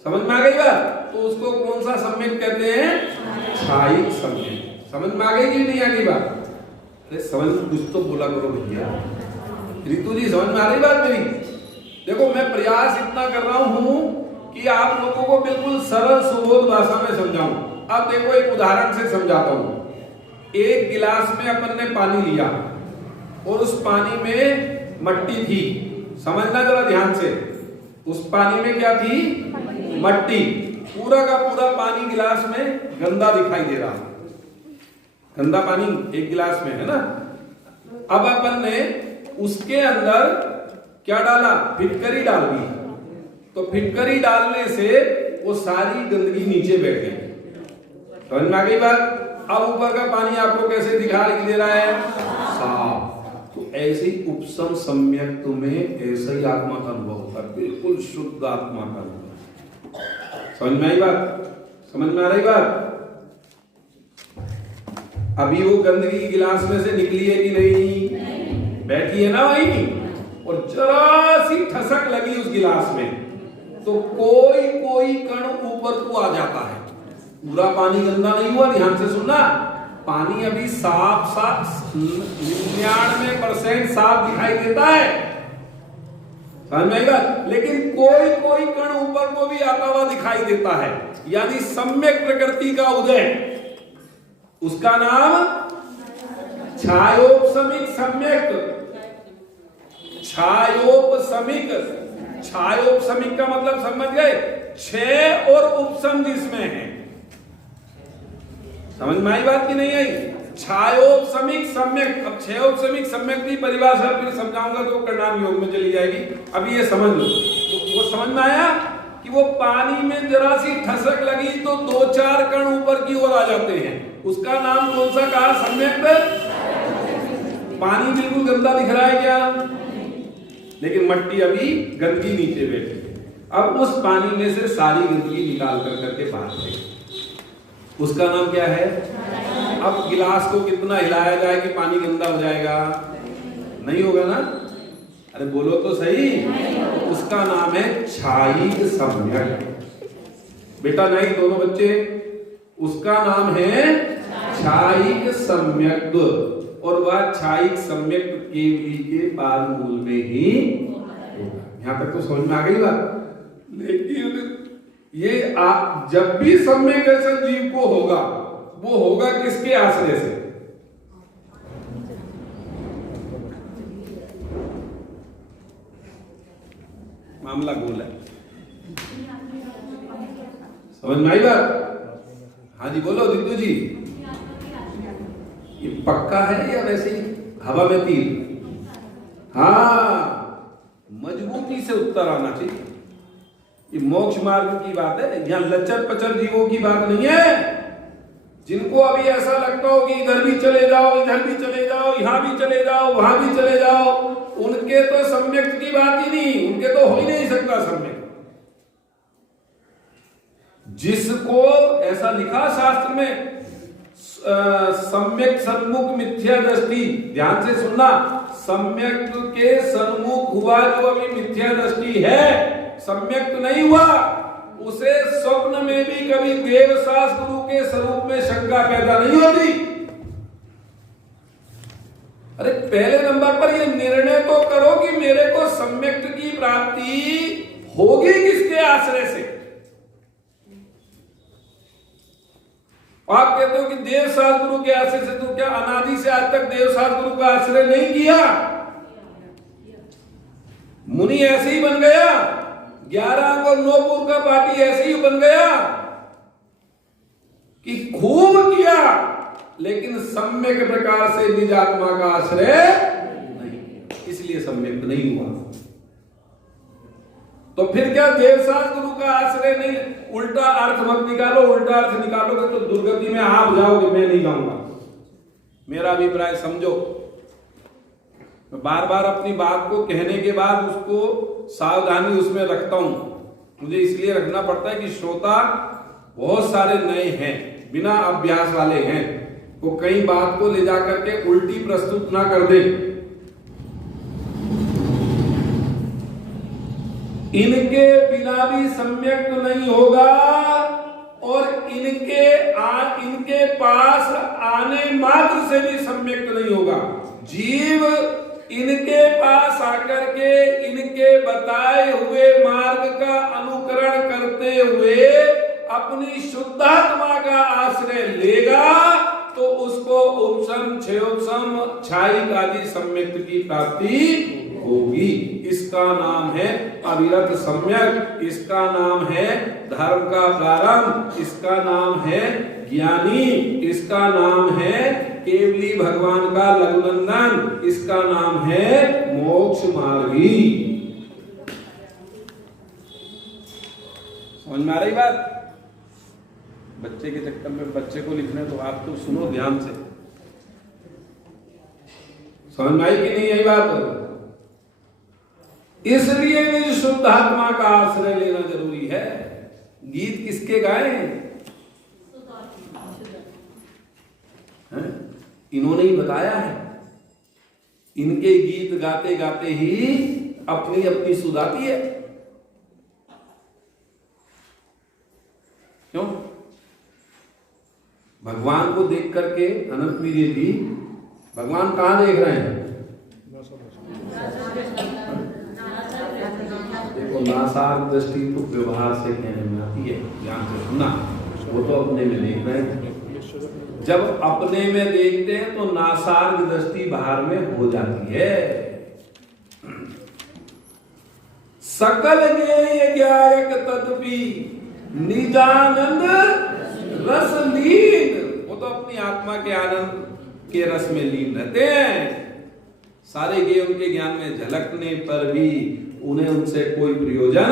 समझ में आ गई बात? तो उसको कौन सा सम्यक कहते हैं? छायिक सम्यक। समझ में आ गई कि नहीं आ गई बात? अरे समझ में कुछ तो बोला करो भैया। रितु जी समझ में आ रही बात मेरी? देखो मैं प्रयास इतना कर रहा हूं कि आप लोगों को बिल्कुल सरल सुबोध भाषा में समझाऊं। अब देखो एक उदाहरण से समझाता हूं। एक गिलास में अपन ने पानी लिया और उस पानी में मट्टी थी। समझना जरा ध्यान से, उस पानी में क्या थी? मट्टी। पूरा का पूरा पानी गिलास में गंदा दिखाई दे रहा, गंदा पानी एक गिलास में है ना। अब अपन ने उसके अंदर क्या डाला? फिटकरी डाल दी। तो फिटकरी डालने से वो सारी गंदगी नीचे बैठ गई। समझ में आ गई बात? अब ऊपर का पानी आपको कैसे दिखाई दे रहा है? साफ। तो ऐसे ही उपसम सम्यक तुम्हें ऐसा ही आत्मा का अनुभव होता है, बिल्कुल शुद्ध आत्मा का अनुभव। समझ में आई बात? समझ में आ रही बात? अभी वो गंदगी गिलास में से निकली है कि नहीं? बैठी है ना वहीं, और जरा सी ठसक लगी उस गिलास में तो कोई कोई कण ऊपर को आ जाता है। पूरा पानी गंदा नहीं हुआ, ध्यान से सुनना। पानी अभी साफ 99% साफ दिखाई देता है, समझ में आएगा, लेकिन कोई कोई कण ऊपर को भी आता हुआ दिखाई देता है, यानी सम्यक प्रकृति का उदय। उसका नाम छायोपसमिक सम्यक। छायोपसमिक, छायोपसमिक का मतलब समझ गए? छह और उपसम जिसमें है। समझ में आई बात की नहीं आई? छायोपसमिक सम्यक। अब छयोपसमिक सम्यक की परिभाषा फिर समझाऊंगा तो कर्णाम योग में चली जाएगी, अभी ये समझ लो। तो वो समझ में आया कि वो पानी में जरा सी ठसक लगी तो 2-4 कण ऊपर की ओर आ जाते हैं, उसका नाम कौन सा कहा? सम्यक। पानी बिल्कुल गंदा दिख रहा है क्या? लेकिन मट्टी अभी गंदगी नीचे बैठी है। अब उस पानी में से सारी गंदगी निकाल करके बाहर जाएगी, उसका नाम क्या है? अब गिलास को कितना हिलाया जाए कि पानी गंदा हो जाएगा? नहीं होगा ना? अरे बोलो तो सही। उसका नाम है छायिक सम्यक। बेटा नहीं, दोनों बच्चे, उसका नाम है छायिक सम्यक, और वह छायिक सम्यक केवली के पाद मूल में ही होगा। यहां तक तो समझ में आ गई बात? लेकिन ये जब भी सम्यक दर्शन जीव को होगा, वो होगा किसके आश्रय से? मामला गोल है, समझ में आई बात? हाँ जी बोलो दिद्दू जी। ये पक्का है या वैसे ही हवा में तीर? हाँ, मजबूती से उत्तर आना चाहिए। ये मोक्ष मार्ग की बात है, यहाँ लचर पचर जीवों की बात नहीं है, जिनको अभी ऐसा लगता हो कि इधर भी चले जाओ, इधर भी चले जाओ, यहाँ भी चले जाओ, वहां भी चले जाओ, उनके तो सम्यक की बात ही नहीं, उनके तो हो ही नहीं सकता सम्यक। जिसको ऐसा लिखा शास्त्र में, सम्यक सन्मुख मिथ्या दृष्टि, ध्यान से सुनना, सम्यक के सन्मुख हुआ जो अभी मिथ्या दृष्टि है, सम्यक नहीं हुआ, उसे स्वप्न में भी कभी देवसास गुरु के स्वरूप में शंका पैदा नहीं होती। अरे पहले नंबर पर यह निर्णय तो करो कि मेरे को सम्यक की प्राप्ति होगी किसके आश्रय से। आप कहते हो कि देवसास गुरु के आश्रय से, तो क्या अनादि से आज तक देवसास गुरु का आश्रय नहीं किया? मुनि ऐसे ही बन गया, 11 अंग और 9 पूर्व का पार्टी ऐसे ही बन गया कि खूब किया, लेकिन सम्यक प्रकार से निज आत्मा का आश्रय नहीं, इसलिए सम्यक नहीं हुआ। तो फिर क्या देवसास गुरु का आश्रय नहीं? उल्टा अर्थ मत निकालो, उल्टा अर्थ निकालोगे तो दुर्गति में आप जाओगे, मैं नहीं जाऊंगा। मेरा अभिप्राय समझो। मैं बार बार अपनी बात को कहने के बाद उसको सावधानी उसमें रखता हूं, मुझे इसलिए रखना पड़ता है कि श्रोता बहुत सारे नए हैं, बिना अभ्यास वाले हैं, वो कई बात को ले जाकर के उल्टी प्रस्तुत ना कर दे। इनके बिना भी सम्यक नहीं होगा, और इनके पास आने मात्र से भी सम्यक नहीं होगा। जीव इनके पास आकर के इनके बताए हुए मार्ग का अनुकरण करते हुए अपनी शुद्धात्मा का आश्रय लेगा तो उसको उपसम, क्षयोपसम, छायिक आदि सम्यक की प्राप्ति होगी। इसका नाम है अविरत सम्यक, इसका नाम है धर्म का प्रारंभ, इसका नाम है ज्ञानी, इसका नाम है केवली भगवान का लघुनंदन, इसका नाम है मोक्ष मार्गी। समझ में आ रही बात? बच्चे के चक्कर में बच्चे को लिखना है तो आप तो सुनो ध्यान से। समझ में आई कि नहीं यही बात? इसलिए निज शुद्ध आत्मा का आश्रय लेना जरूरी है। गीत किसके गाएं? इन्होंने ही बताया है। इनके गीत गाते गाते ही अपनी अपनी सुधाती है। क्यों? भगवान को देख करके अनंत वीर्य जी भगवान कहां देख रहे हैं? देखो, नासार दृष्टि तो व्यवहार से कहने में आती है, ध्यान से सुनना। वो तो अपने में देख रहे हैं। जब अपने में देखते हैं तो नासार दृष्टि बाहर में हो जाती है। सकल ज्ञेय ज्ञायक तदपि निजानंद रस लीन। वो तो अपनी आत्मा के आनंद के रस में लीन रहते हैं। सारे ज्ञेय उनके ज्ञान में झलकने पर भी उन्हें उनसे कोई प्रयोजन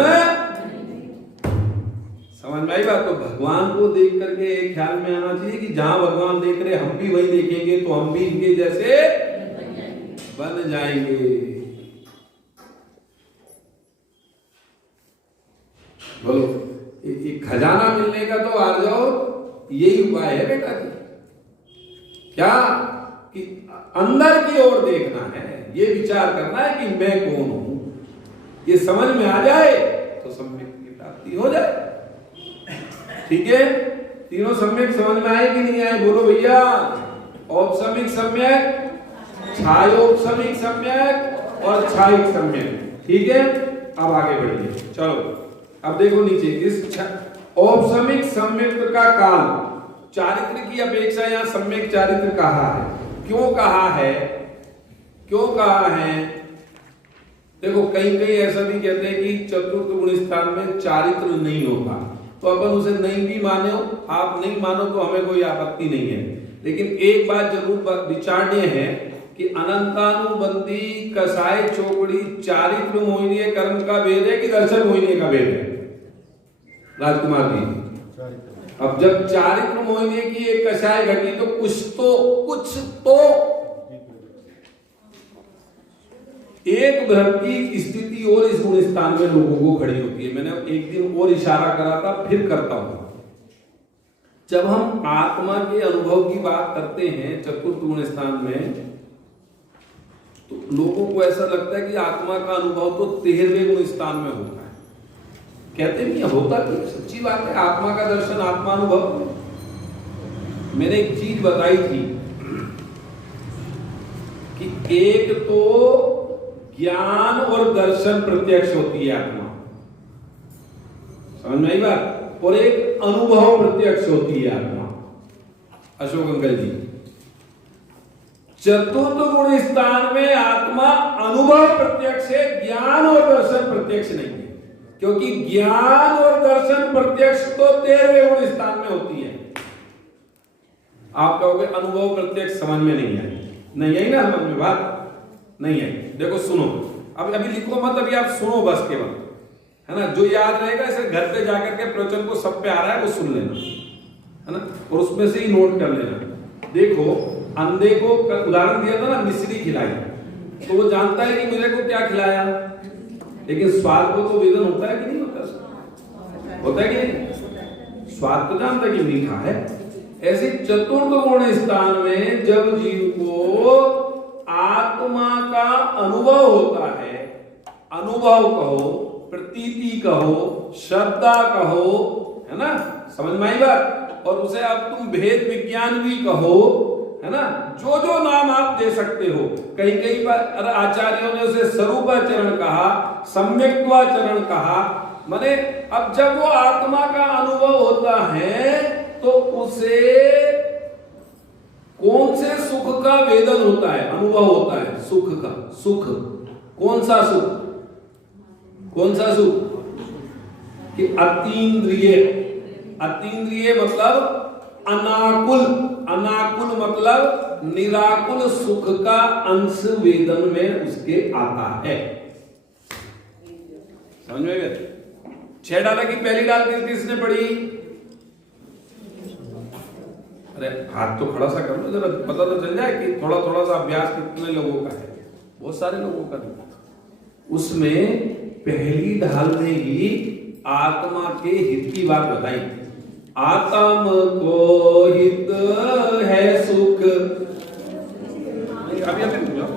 समझ में आई बात? तो भगवान को देख करके एक ख्याल में आना चाहिए कि जहां भगवान देख रहे हम भी वही देखेंगे तो हम भी इनके जैसे बन जाएंगे। बोलो, एक खजाना मिलने का तो आ जाओ, यही उपाय है बेटा जी। क्या कि अंदर की ओर देखना है, ये विचार करना है कि मैं कौन हूं। ये समझ में आ जाए तो सम्यक की प्राप्ति हो जाए। ठीक है? तीनों सम्यक समझ में आए कि नहीं आए? बोलो भैया। औपसमिक सम्यक, छायोपसमिक सम्यक और छायिक सम्यक। ठीक है? अब आगे बढ़िए। चलो अब देखो नीचे, इस औपसमिक सम्यक का काल चारित्र की अपेक्षा यहां सम्यक चारित्र कहा है। क्यों कहा है? क्यों कहा है? देखो, कहीं कहीं ऐसा भी कहते हैं कि चतुर्थ गुण स्थान में चारित्र नहीं होता, तो अपन उसे नहीं भी माने, आप नहीं मानो तो हमें कोई आपत्ति नहीं है। लेकिन एक बात जरूर विचारणीय है कि अनंतानुबंधी कसाय चौकड़ी चारित्र मोहिनी कर्म का भेद है कि दर्शन मोहिनी का भेद है? राजकुमार जी, अब जब चारित्र मोहिनी की एक कसाय घटी तो कुछ तो एक भ्रम की स्थिति और इस गुण स्थान में लोगों को खड़ी होती है। मैंने एक दिन और इशारा करा था, फिर करता हूं। जब हम आत्मा के अनुभव की बात करते हैं चतुर्थ गुण स्थान में, तो लोगों को ऐसा लगता है कि आत्मा का अनुभव तो 13वें गुण स्थान में होता है। कहते नहीं होता कि सच्ची बात है, आत्मा का दर्शन, आत्मा अनुभव। मैंने एक चीज बताई थी कि एक तो ज्ञान और दर्शन प्रत्यक्ष होती है आत्मा, समझ में आई बात? और एक अनुभव प्रत्यक्ष होती है आत्मा। अशोक अंकल जी, चतुर्थ गुण स्थान में आत्मा अनुभव प्रत्यक्ष है, ज्ञान और दर्शन प्रत्यक्ष नहीं है। क्योंकि ज्ञान और दर्शन प्रत्यक्ष तो 13वें गुण स्थान में होती है। आप कहोगे अनुभव प्रत्यक्ष समझ में नहीं आई। नहीं आई ना समझ में बात? नहीं आई। देखो सुनो, अभी लिखो मत, अभी आप सुनो बस केवल, है ना? जो याद रहेगा इसे घर पे जाकर के प्रवचन को सब पे आ रहा है वो सुन लेना, है ना? और उसमें से ही नोट कर लेना। देखो, अंधे को उदाहरण दिया था ना, मिश्री खिलाई, तो वो जानता है कि मेरे को क्या खिलाया, लेकिन स्वाद को तो वेदन होता है कि नहीं होता? होता है कि नहीं? स्वाद तो जानता है कि मीठा है। ऐसे चतुर्थ गुण स्थान में जब जीव को आत्मा का अनुभव होता है, अनुभव कहो, प्रतीति कहो, श्रद्धा कहो, है ना? समझ में आई बात? और उसे अब तुम भेद विज्ञान भी कहो, है ना? जो नाम आप दे सकते हो। कहीं कहीं पर आचार्यों ने उसे स्वरूपाचरण कहा, सम्यक्त्वाचरण कहा। माने अब जब वो आत्मा का अनुभव होता है तो उसे कौन से सुख का वेदन होता है, अनुभव होता है सुख का। सुख कौन सा सुख? कौन सा सुख? कि अतीन्द्रिय। अतीन्द्रिय मतलब अनाकुल, अनाकुल मतलब निराकुल सुख का अंश वेदन में उसके आता है। समझ में गए? 6 डाला की पहली डाल किसने पढ़ी? अरे हाथ तो खड़ा सा कर लो जरा, पता तो चल जाए कि थोड़ा थोड़ा सा अभ्यास कितने लोगों का है। बहुत सारे लोगों का नहीं। उसमें पहली ढाल में ही आत्मा के हित की बात बताई। आत्म को हित है सुख। अभी रुक जाओ,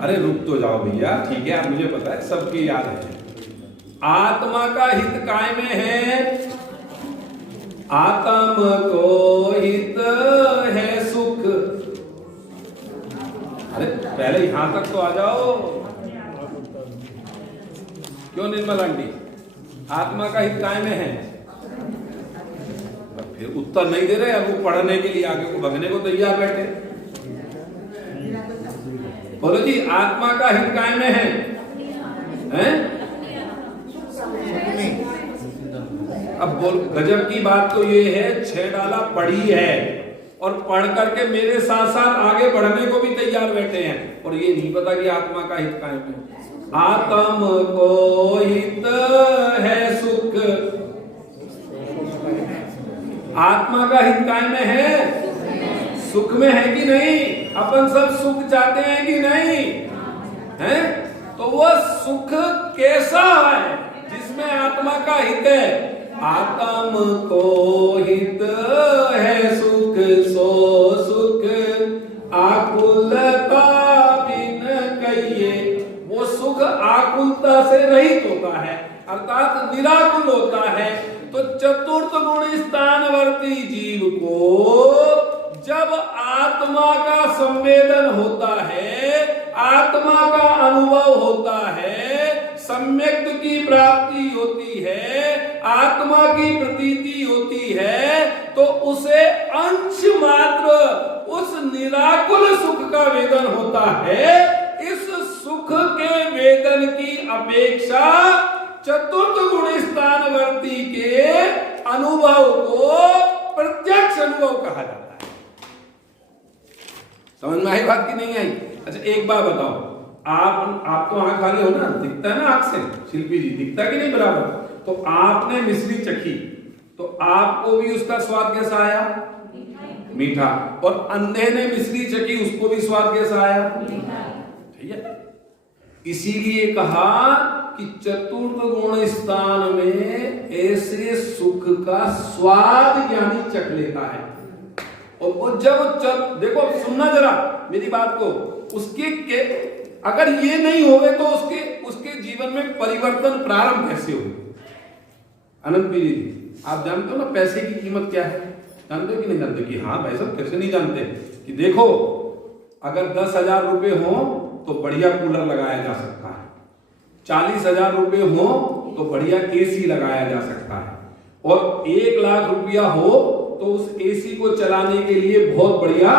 अरे रुक तो जाओ भैया, ठीक है, मुझे पता है सबकी याद है। आत्मा का हित काय में है? आत्म को हित है सुख। अरे पहले यहां तक तो आ जाओ। क्यों निर्मल आंटी, आत्मा का हित काय में है? फिर उत्तर नहीं दे रहे, अब वो पढ़ने के लिए आगे को भगने को तैयार बैठे। बोलो जी, आत्मा का हित काय में है? हैं? अब बोल, गजब की बात तो ये है, 6 डाला पढ़ी है और पढ़ करके मेरे साथ साथ आगे बढ़ने को भी तैयार बैठे हैं, और ये नहीं पता कि आत्मा का हित काय में। आत्म को हित है सुख। आत्मा का हित काय में है? सुख में है कि नहीं? अपन सब सुख चाहते हैं कि नहीं? हैं? तो वो सुख कैसा है जिसमें आत्मा का हित है? आत्म को हित है सुख, सो सुख आकुलता बिन कहिए। वो सुख आकुलता से रहित होता है, अर्थात निराकुल होता है। तो चतुर्थ गुण स्थानवर्ती जीव को जब आत्मा का संवेदन होता है, आत्मा का अनुभव होता है, सम्यक की प्राप्ति होती है, आत्मा की प्रतीति होती है, तो उसे अंश मात्र उस निराकुल सुख का वेदन होता है। इस सुख के वेदन की अपेक्षा चतुर्थ गुण स्थानवर्ती के अनुभव को प्रत्यक्ष अनुभव कहा जाता है। समझ में आई बात की नहीं आई? अच्छा एक बात बताओ, आप तो आंख वाले हो ना, दिखता है ना आंख से? शिल्पी जी, दिखता कि नहीं बराबर? तो आपने मिश्री चखी तो आपको भी उसका स्वाद कैसा आया? मीठा। और अंधे ने मिश्री चखी, उसको भी स्वाद कैसा आया? ठीक है। इसीलिए कहा कि चतुर्थ गुण स्थान में ऐसे सुख का स्वाद ज्ञानी चख लेता है। और वो जब देखो, सुनना जरा मेरी बात को, उसके अगर ये नहीं होवे तो उसके जीवन में परिवर्तन प्रारंभ कैसे हो? अनंत जी, आप जानते हो ना पैसे की कीमत क्या है? जानते हो कि नहीं जानते? कि हाँ भाई साहब, कैसे नहीं जानते? कि देखो, अगर 10,000 रुपए हो तो बढ़िया कूलर लगाया जा सकता है, 40,000 रुपए हो तो बढ़िया एसी लगाया जा सकता है, और 1,00,000 रुपया हो तो उस एसी को चलाने के लिए बहुत बढ़िया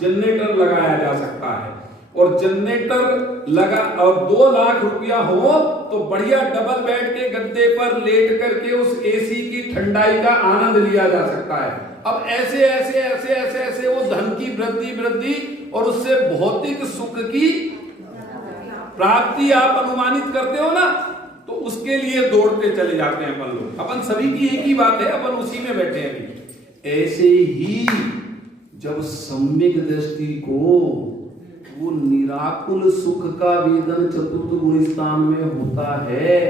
जनरेटर लगाया जा सकता है, और जनरेटर लगा, और 2,00,000 रुपया हो तो बढ़िया डबल बेड के गद्दे पर लेट करके उस एसी की ठंडाई का आनंद लिया जा सकता है। अब ऐसे ऐसे ऐसे ऐसे ऐसे वो धन की वृद्धि और उससे भौतिक सुख की प्राप्ति आप अनुमानित करते हो ना, तो उसके लिए दौड़ते चले जाते हैं अपन लोग। अपन सभी की एक ही बात है, अपन उसी में बैठे हैं अभी। ऐसे ही जब सम्यक दृष्टि को वो निराकुल सुख का वेदन चतुर्थ गुण स्थान में होता है,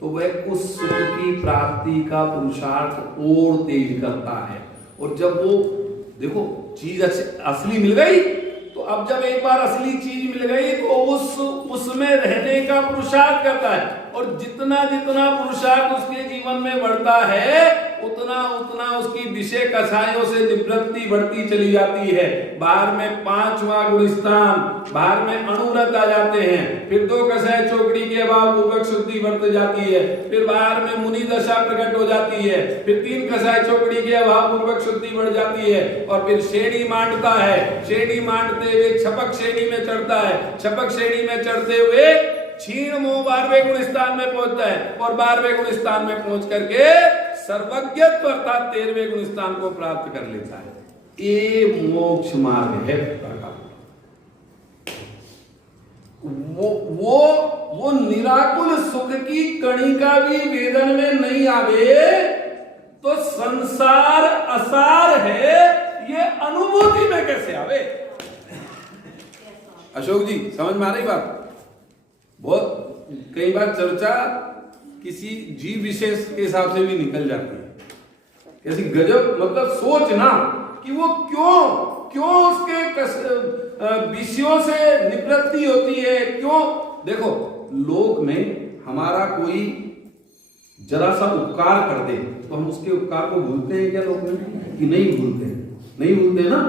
तो वह उस सुख की प्राप्ति का पुरुषार्थ और तेज करता है। और जब वो देखो चीज असली मिल गई, तो अब जब एक बार असली चीज मिल गई तो उसमें रहने का पुरुषार्थ करता है, और जितना जितना पुरुषार्थ उसके जीवन में बढ़ता है उतना उतना उसकी विषय कषायों से निवृत्ति बढ़ती चली जाती है। बाहर में 5वां गुण स्थान, बाहर में अनुव्रत आ जाते हैं, फिर 2 कषाय चौकड़ी के अभाव पूर्वक शुद्धि बढ़ती जाती है, फिर बाहर में मुनि दशा प्रकट हो जाती है, फिर 3 कषाय चौकड़ी के अभाव पूर्वक शुद्धि बढ़ जाती है, और फिर श्रेणी मांडता है, श्रेणी मांडते हुए छपक श्रेणी में चढ़ता है, छपक श्रेणी में चढ़ते हुए क्षीण मोह 12वें गुण स्थान में पहुंचता है, और 12वें गुण स्थान में पहुंच करके सर्वज्ञत्व अर्थात 13वें गुण स्थान को प्राप्त कर लेता है। ये मोक्ष मार्ग है। वो निराकुल सुख की कणिका भी वेदन में नहीं आवे तो संसार असार है ये अनुभूति में कैसे आवे? अशोक जी समझ में आ रही बात? बहुत कई बार चर्चा किसी जीव विशेष के हिसाब से भी निकल जाती है। कैसी गजब, मतलब सोचना कि वो क्यों उसके विषयों से निवृत्ति होती है, क्यों? देखो लोक में हमारा कोई जरा सा उपकार कर दे तो हम उसके उपकार को भूलते हैं क्या लोग में? कि नहीं भूलते हैं? नहीं भूलते ना।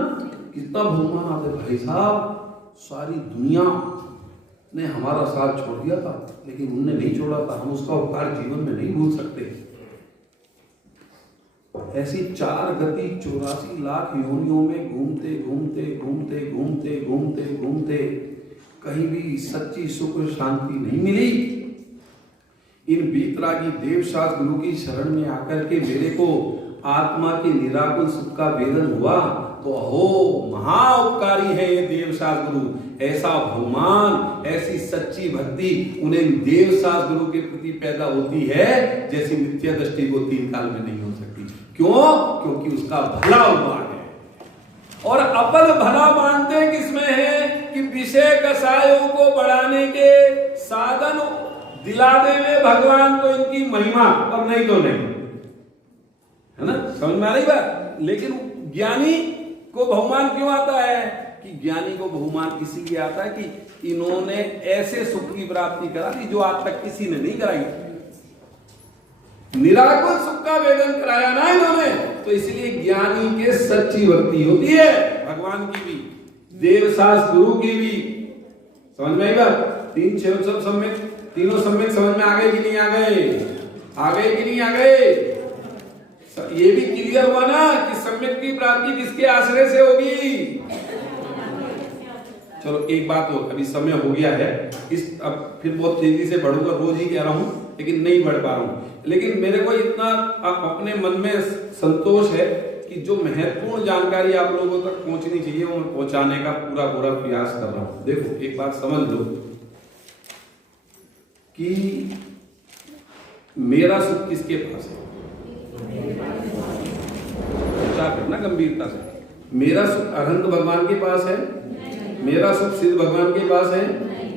कितना बहुमान आते भाई साहब, सारी दुनिया ने हमारा साथ छोड़ दिया था लेकिन उनने नहीं छोड़ा था, हम उसका उपकार जीवन में नहीं भूल सकते। ऐसी 4 गति 84 लाख योनियों में घूमते घूमते घूमते घूमते घूमते घूमते कहीं भी सच्ची सुख शांति नहीं मिली। इन बीतरागी देवशास्त्र गुरु की शरण में आकर के मेरे को आत्मा के निराकुल सुख का वेदन हुआ तो हो महा उपकारी है ये देवशास्त्र गुरु। ऐसा बहुमान, ऐसी सच्ची भक्ति उन्हें देवशास्त्र गुरु के प्रति पैदा होती है जैसी मिथ्या दृष्टि को 3 काल में नहीं हो सकती। क्यों? क्योंकि उसका भला हुआ है। और अपन भला मानते किसमें है कि विषय कसायों को बढ़ाने के साधन दिला दे में भगवान को इनकी महिमा, और नहीं तो नहीं, है ना? समझ में आ रही बात? लेकिन ज्ञानी को बहुमान क्यों आता है? कि ज्ञानी को बहुमान इसीलिए आता है कि इन्होंने ऐसे सुख की प्राप्ति करा दी जो आज तक किसी ने नहीं कराई। निराकुल सुख का वेदन कराया ना इन्होंने, तो इसलिए ज्ञानी के सच्ची भक्ति होती है, भगवान की भी, देवशास्त्र गुरु की भी। समझ में आई बात? तीनों सम्यक समझ में आ गए कि नहीं आ गए? आ गए कि नहीं आ गए? ये भी क्लियर हुआ ना कि सम्यक की प्राप्ति किसके आश्रय से होगी? चलो एक बात और, अभी समय हो गया है, इस अब फिर बहुत तेजी से बढ़ूंगा, रोज ही कह रहा हूं लेकिन नहीं बढ़ पा रहा हूं। लेकिन मेरे को इतना अपने मन में संतोष है कि जो महत्वपूर्ण जानकारी आप लोगों तक पहुंचनी चाहिए वो मैं पहुंचाने का पूरा प्रयास कर रहा हूं। देखो एक बात समझ लो कि मेरा सुख किसके पास है? विचार करना गंभीरता से। मेरा सुख अरहंत भगवान के पास है, मेरा सुख सिद्ध भगवान के पास है,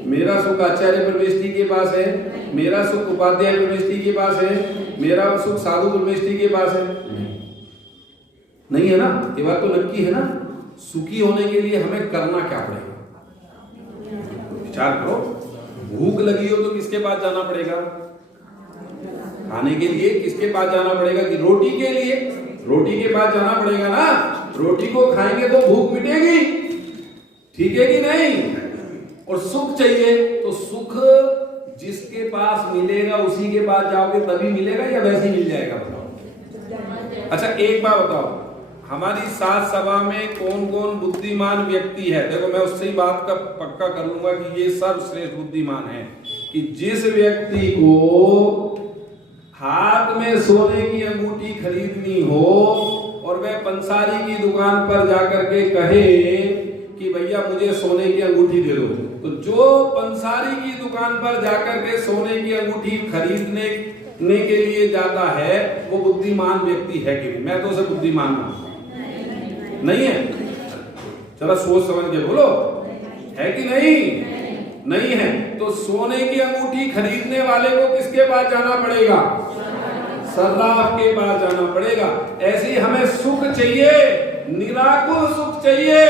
मेरा सुख आचार्य परमेष्ठी के पास है, मेरा सुख उपाध्याय परमेष्ठी के पास है, मेरा सुख साधु परमेष्ठी के पास है? नहीं है ना? ये बात तो नक्की है ना। सुखी होने के लिए हमें करना क्या पड़ेगा? विचार करो। भूख लगी हो तो किसके पास जाना पड़ेगा? खाने के लिए किसके पास जाना पड़ेगा? कि रोटी के लिए रोटी के पास जाना पड़ेगा ना। रोटी को खाएंगे तो भूख मिटेगी, ठीक है कि नहीं? और सुख चाहिए तो सुख जिसके पास मिलेगा उसी के पास जाओगे तभी मिलेगा या वैसे ही मिल जाएगा? बताओ। अच्छा एक बात बताओ, हमारी सात सभा में कौन कौन बुद्धिमान व्यक्ति है? देखो मैं उससे ही बात का पक्का कर लूंगा कि ये सर्वश्रेष्ठ बुद्धिमान है कि जिस व्यक्ति को हाथ में सोने की अंगूठी खरीदनी हो और वह पंसारी की दुकान पर जाकर के कहे कि भैया मुझे सोने की अंगूठी दे दो, तो जो पंसारी की दुकान पर जाकर के सोने की अंगूठी खरीदने के लिए जाता है वो बुद्धिमान व्यक्ति है कि नहीं? मैं तो उसे बुद्धिमान मानता हूं। नहीं है? चलो सोच समझ के बोलो, है कि नहीं? नहीं है। तो सोने की अंगूठी खरीदने वाले को किसके पास जाना पड़ेगा? सर्राफ के पास जाना पड़ेगा। ऐसे ही हमें सुख चाहिए, निराकुल सुख चाहिए,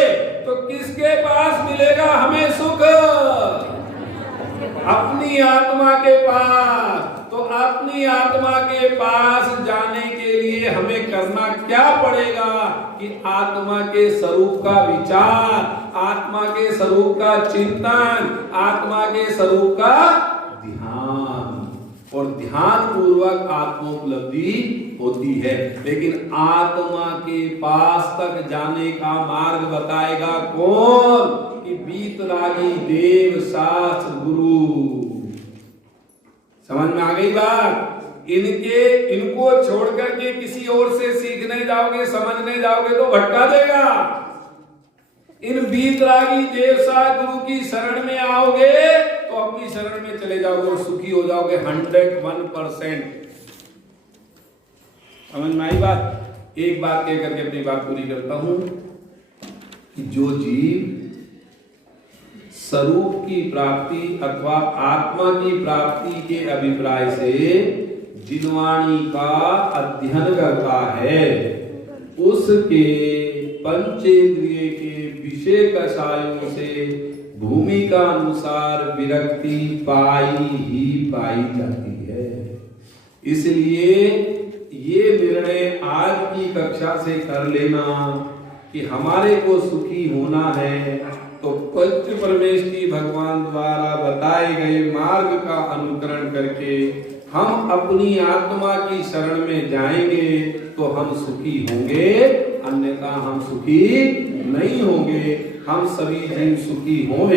तो किसके पास मिलेगा हमें सुख? अपनी आत्मा के पास। तो अपनी आत्मा के पास जाने के लिए हमें करना क्या पड़ेगा कि आत्मा के स्वरूप का विचार, आत्मा के स्वरूप का चिंतन, आत्मा के स्वरूप का ध्यान, और ध्यान पूर्वक आत्मोपलब्धि होती है। लेकिन आत्मा के पास तक जाने का मार्ग बताएगा कौन? कि बीतरागी देव शास्त्र गुरु। समझ में आ गई बात? इनको छोड़ करके किसी और से सीखने जाओगे, समझने जाओगे तो भटका देगा। इन वीतरागी देवसा गुरु की शरण में आओगे तो अपनी शरण में चले जाओगे और सुखी हो जाओगे 101%। समझ में आई बात? एक बात कह करके अपनी बात पूरी करता हूं कि जो जीव स्वरूप की प्राप्ति अथवा आत्मा की प्राप्ति के अभिप्राय से जिनवाणी का अध्ययन करता है, उसके पंचेंद्रिय के विषय कषायों से भूमि का अनुसार विरक्ति पाई ही पाई जाती है। इसलिए ये निर्णय आज की कक्षा से कर लेना कि हमारे को सुखी होना है तो पंच परमेष्ठी भगवान द्वारा बताए गए मार्ग का अनुकरण करके हम अपनी आत्मा की शरण में जाएंगे तो हम सुखी होंगे, अन्यथा हम सुखी नहीं होंगे। हम सभी जीव सुखी हों,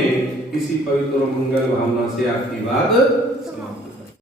इसी पवित्र मंगल भावना से आपकी बात